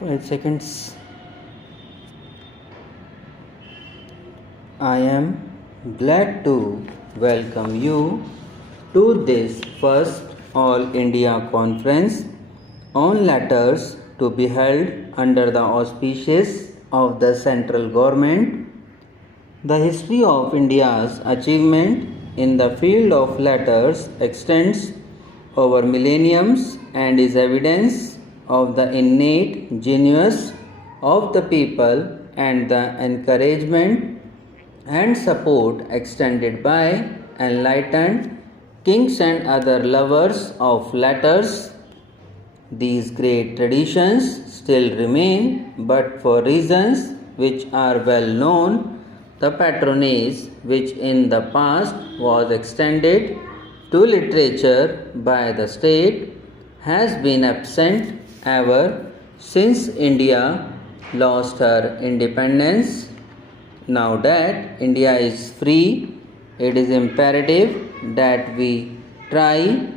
5 seconds. I am glad to welcome you to this first All India Conference on Letters to be held under the auspices of the central government. The history of India's achievement in the field of letters extends over millenniums and is evidence of the innate genius of the people and the encouragement and support extended by enlightened kings and other lovers of letters. These great traditions still remain, but for reasons which are well known, the patronage which in the past was extended to literature by the state has been absent ever since India lost her independence. Now that India is free, it is imperative that we try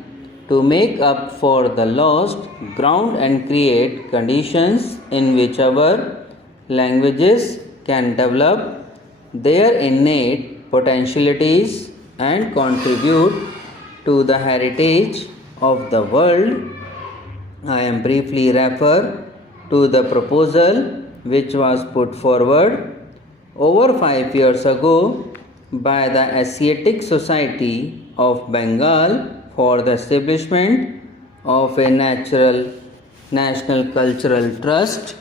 to make up for the lost ground and create conditions in which our languages can develop their innate potentialities and contribute to the heritage of the world. I am briefly refer to the proposal which was put forward over 5 years ago by the Asiatic Society of Bengal for the establishment of a national cultural trust.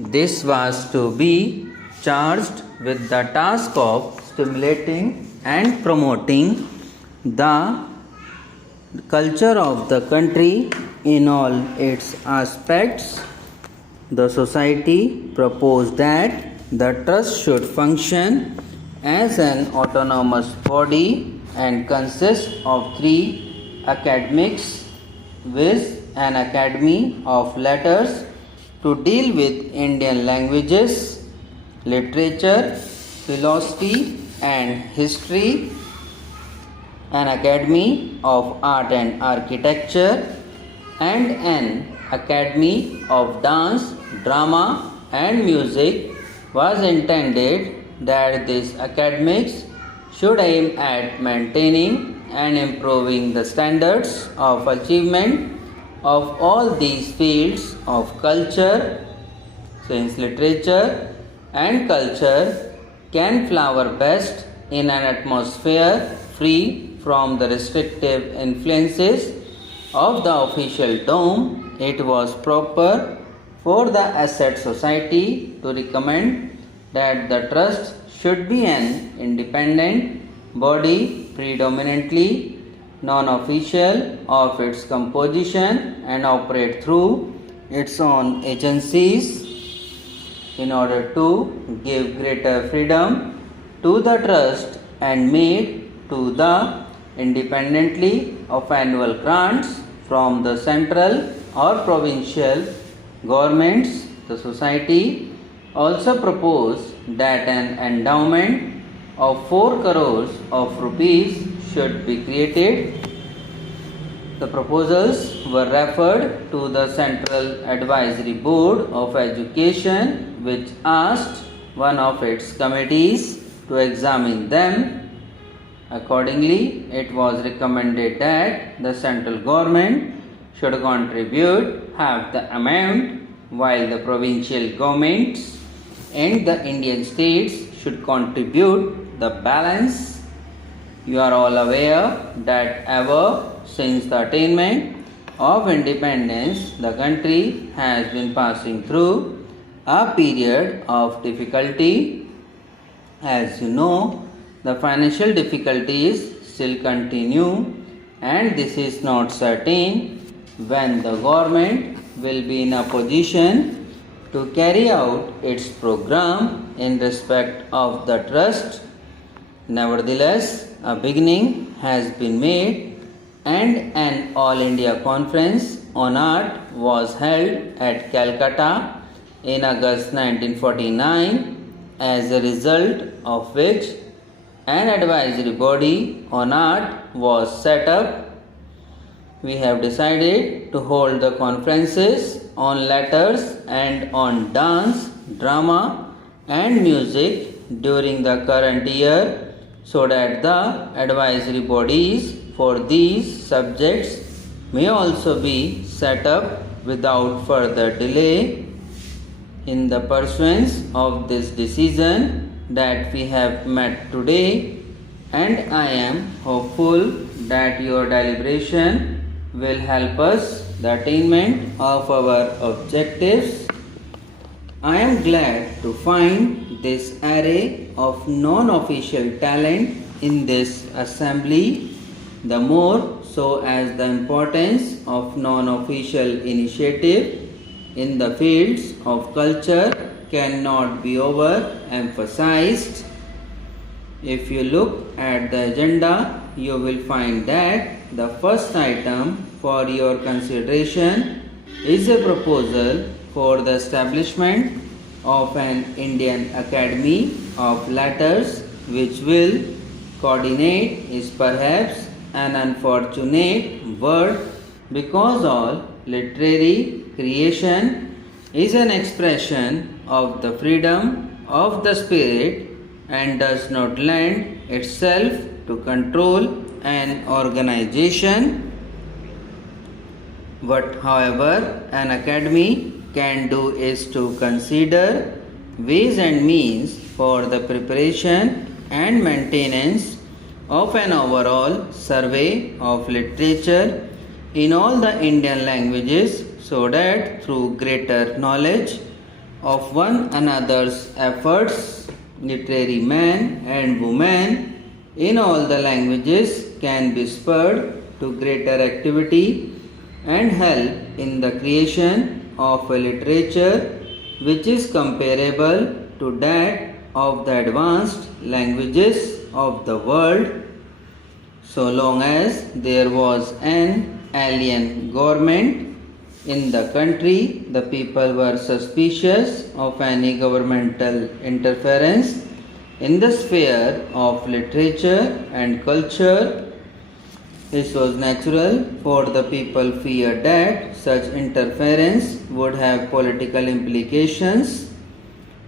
This was to be charged with the task of stimulating and promoting the culture of the country in all its aspects. The society proposed that the trust should function as an autonomous body and consist of 3 academics, viz. An Academy of Letters to deal with Indian languages, literature, philosophy and history, an Academy of Art and Architecture, and an Academy of Dance, Drama and Music. Was intended that these academics should aim at maintaining and improving the standards of achievement of all these fields of culture, since literature and culture can flower best in an atmosphere free from the restrictive influences of the official dome. It was proper for the Asset Society to recommend that the trust should be an independent body, predominantly non-official of its composition, and operate through its own agencies in order to give greater freedom to the trust and made to the independently of annual grants from the central or provincial governments. The society also proposed that an endowment of 4 crores of rupees should be created. The proposals were referred to the Central Advisory Board of Education, which asked one of its committees to examine them. Accordingly, it was recommended that the central government should contribute half the amount, while the provincial governments and the Indian states should contribute the balance. You are all aware that ever since the attainment of independence, the country has been passing through a period of difficulty. As you know, the financial difficulties still continue, and this is not certain when the government will be in a position to carry out its program in respect of the trust. Nevertheless, a beginning has been made, and an All India Conference on Art was held at Calcutta in August 1949, as a result of which an advisory body on art was set up. we have decided to hold the conferences on letters and on dance, drama and music during the current year so that the advisory bodies for these subjects may also be set up without further delay. In the pursuance of this decision that we have met today, and I am hopeful that your deliberation will help us the attainment of our objectives. I am glad to find this array of non-official talent in this assembly, the more so as the importance of non-official initiative in the fields of culture cannot be overemphasized. If you look at the agenda, you will find that the first item for your consideration is a proposal for the establishment of an Indian Academy of Letters, which will coordinate is perhaps an unfortunate word because all literary creation is an expression of the freedom of the spirit and does not lend itself to control an organization. What, however, an academy can do is to consider ways and means for the preparation and maintenance of an overall survey of literature in all the Indian languages so that through greater knowledge of one another's efforts, literary men and women in all the languages can be spurred to greater activity and help in the creation of a literature which is comparable to that of the advanced languages of the world. So long as there was an alien government in the country, the people were suspicious of any governmental interference in the sphere of literature and culture. This was natural, for the people feared that such interference would have political implications.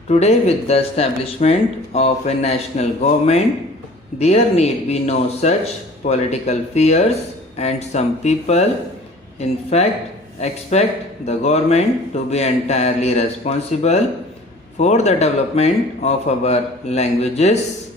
Today, with the establishment of a national government, there need be no such political fears, and some people, in fact, expect the government to be entirely responsible for the development of our languages.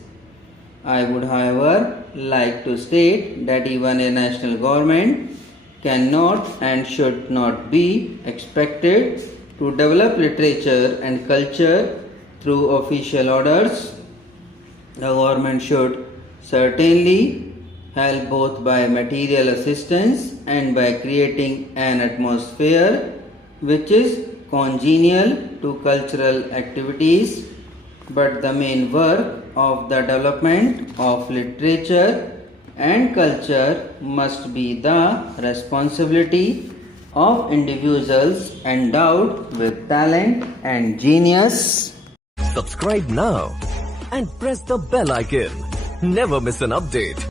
I would, however, like to state that even a national government cannot and should not be expected to develop literature and culture through official orders. The government should certainly help both by material assistance and by creating an atmosphere which is congenial to cultural activities, but the main work of the development of literature and culture must be the responsibility of individuals endowed with talent and genius. Subscribe now and press the bell icon. Never miss an update.